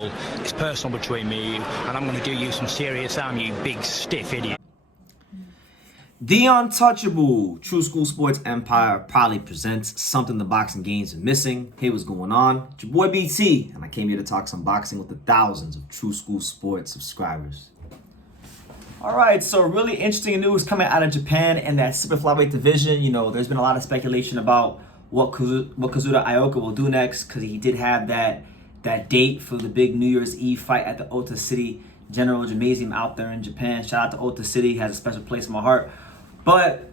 It's personal between me and you, and I'm going to do you some serious harm, you big stiff idiot. The untouchable True School Sports Empire proudly presents something the boxing games are missing. Hey, what's going on? It's your boy BT, and I came here to talk some boxing with the thousands of True School Sports subscribers. Alright, so really interesting news coming out of Japan in that super flyweight division. You know, there's been a lot of speculation about what Kazuto Ioka will do next, because he did have that date for the big New Year's Eve fight at the Ota City General Gymnasium out there in Japan. Shout out to Ota City, has a special place in my heart. But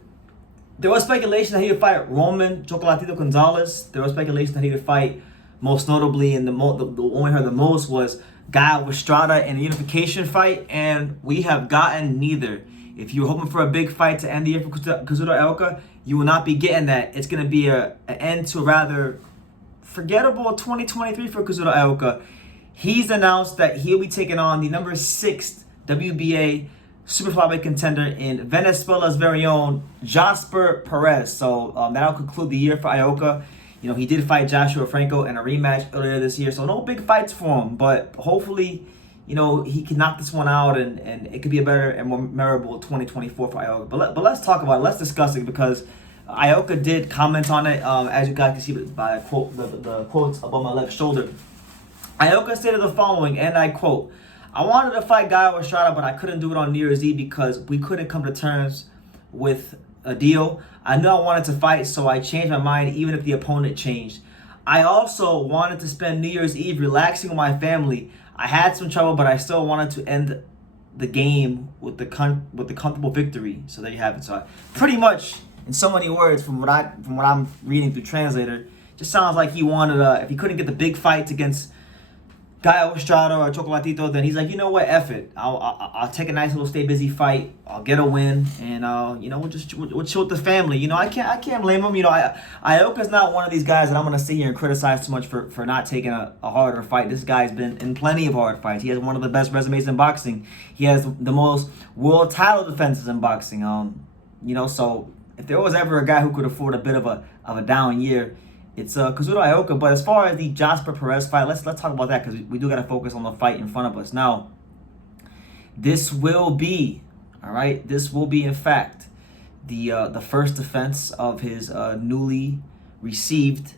there was speculation that he would fight Roman Chocolatito Gonzalez. There was speculation that he would fight, most notably, and the one we heard the most was Guy Estrada in a unification fight, and we have gotten neither. If you were hoping for a big fight to end the year for Kazuto Ioka, you will not be getting that. It's going to be an end to a rather forgettable 2023 for Kazuto Ioka. He's announced that he'll be taking on the number 6 WBA super flyweight contender in Venezuela's very own Josper Perez. So that'll conclude the year for Ioka. You know, he did fight Joshua Franco in a rematch earlier this year, so no big fights for him. But hopefully, you know, he can knock this one out, and it could be a better and more memorable 2024 for Ioka. But let's talk about it. Let's discuss it, because Ioka did comment on it, as you guys can see by the quotes above my left shoulder. Ioka stated the following, and I quote, "I wanted to fight Guy Estrada, but I couldn't do it on New Year's Eve because we couldn't come to terms with a deal. I knew I wanted to fight, so I changed my mind even if the opponent changed. I also wanted to spend New Year's Eve relaxing with my family. I had some trouble, but I still wanted to end the game with the comfortable victory." So there you have it. So pretty much, in so many words, from what I'm reading through translator, just sounds like he wanted if he couldn't get the big fights against Guy Estrada or Chocolatito, then he's like, you know what, F it. I'll take a nice little stay busy fight. I'll get a win, and you know, we'll chill with the family. You know, I can't blame him. You know, Ioka's not one of these guys that I'm gonna sit here and criticize too much for not taking a harder fight. This guy's been in plenty of hard fights. He has one of the best resumes in boxing. He has the most world title defenses in boxing. You know, so if there was ever a guy who could afford a bit of a down year, it's Kazuto Ioka. But as far as the Josper Perez fight, let's talk about that, because we do got to focus on the fight in front of us. Now, this will be, all right, this will be in fact the first defense of his newly received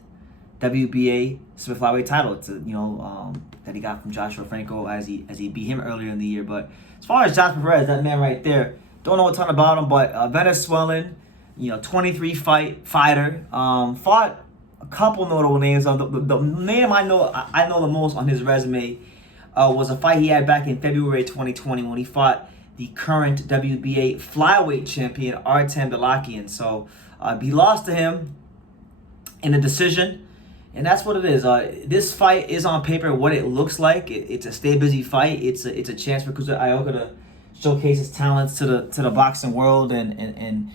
WBA super flyweight title. It's that he got from Joshua Franco as he beat him earlier in the year. But as far as Josper Perez, that man right there, don't know a ton about him, but Venezuelan, 23 fighter, fought a couple notable names. The name I know the most on his resume was a fight he had back in February 2020 when he fought the current WBA flyweight champion Artem Belakian. So he lost to him in a decision, and that's what it is. This fight is on paper what it looks like. It's a stay busy fight. It's a chance for Kazuto Ioka to showcase his talents to the boxing world and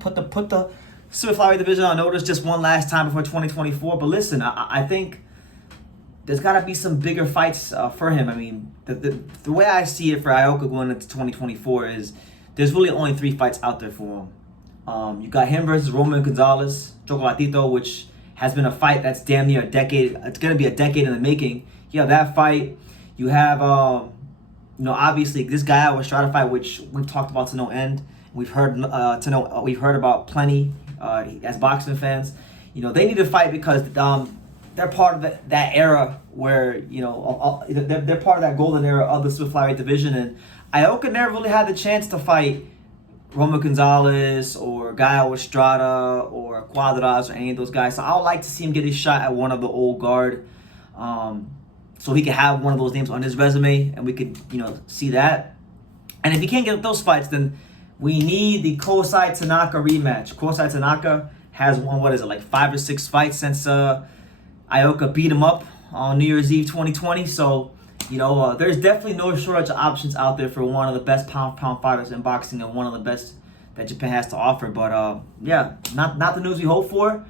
put the super flyweight division on notice just one last time before 2024. But listen, I think there's got to be some bigger fights for him. I mean, the way I see it for Ioka going into 2024 is there's really only 3 fights out there for him. You got him versus Roman Gonzalez, Chocolatito, which has been a fight that's damn near a decade. It's going to be a decade in the making. You have that fight. You have, obviously this Guy Estrada fight, which we've talked about to no end. We've heard about plenty as boxing fans. You know, they need to fight because they're part of that era where, they're part of that golden era of the super flyweight division. And Ioka never really had the chance to fight Roman Gonzalez or Guy Estrada or Cuadras or any of those guys. So I would like to see him get his shot at one of the old guard, so he could have one of those names on his resume, and we could, see that. And if he can't get those fights, then we need the Kaza Tanaka rematch. Kaza Tanaka has won, 5 or 6 fights since Ioka beat him up on New Year's Eve 2020. So, there's definitely no shortage of options out there for one of the best pound fighters in boxing and one of the best that Japan has to offer. But not the news we hope for.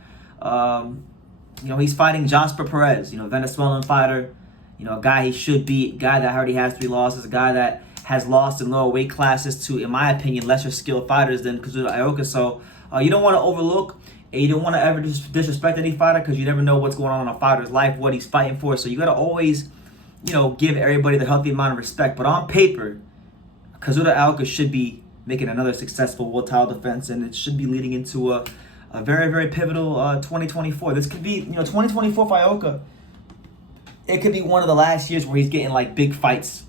He's fighting Josper Perez, Venezuelan fighter, a guy he should beat, guy that already has 3 losses, a guy that has lost in lower weight classes to, in my opinion, lesser skilled fighters than Kazuto Ioka. So you don't want to overlook, and you don't want to ever disrespect any fighter, because you never know what's going on in a fighter's life, what he's fighting for. So you got to always give everybody the healthy amount of respect. But on paper, Kazuto Ioka should be making another successful world title defense, and it should be leading into a very, very pivotal 2024. This could be, 2024 for Ioka. It could be one of the last years where he's getting like big fights.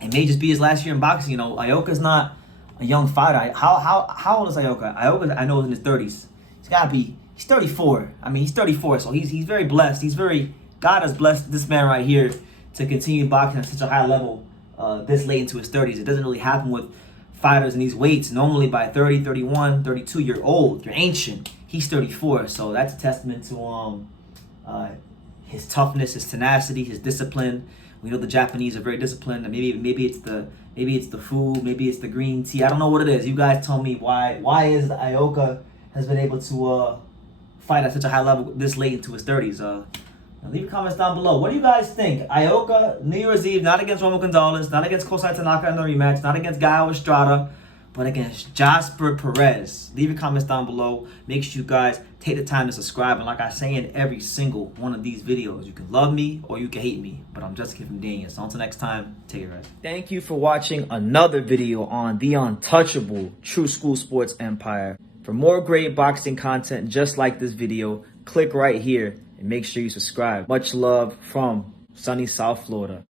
It may just be his last year in boxing. Ioka's not a young fighter. How old is Ioka? Ioka, I know, is in his 30s. He's 34. I mean, he's 34, so he's very blessed. God has blessed this man right here to continue boxing at such a high level this late into his 30s. It doesn't really happen with fighters in these weights. Normally by 30, 31, 32, you're old, you're ancient. He's 34, so that's a testament to his toughness, his tenacity, his discipline. We know the Japanese are very disciplined. Maybe it's the food, maybe it's the green tea. I don't know what it is. You guys tell me why is Ioka has been able to fight at such a high level this late into his 30s. Leave comments down below. What do you guys think? Ioka, New Year's Eve, not against Roman Gonzalez, not against Kaza in the rematch, not against Kazuto Estrada, but against Josper Perez. Leave your comments down below. Make sure you guys take the time to subscribe. And like I say in every single one of these videos, you can love me or you can hate me, but I'm just a kid from Daniel. So until next time, take it right. Thank you for watching another video on the untouchable True School Sports Empire. For more great boxing content just like this video, click right here and make sure you subscribe. Much love from sunny South Florida.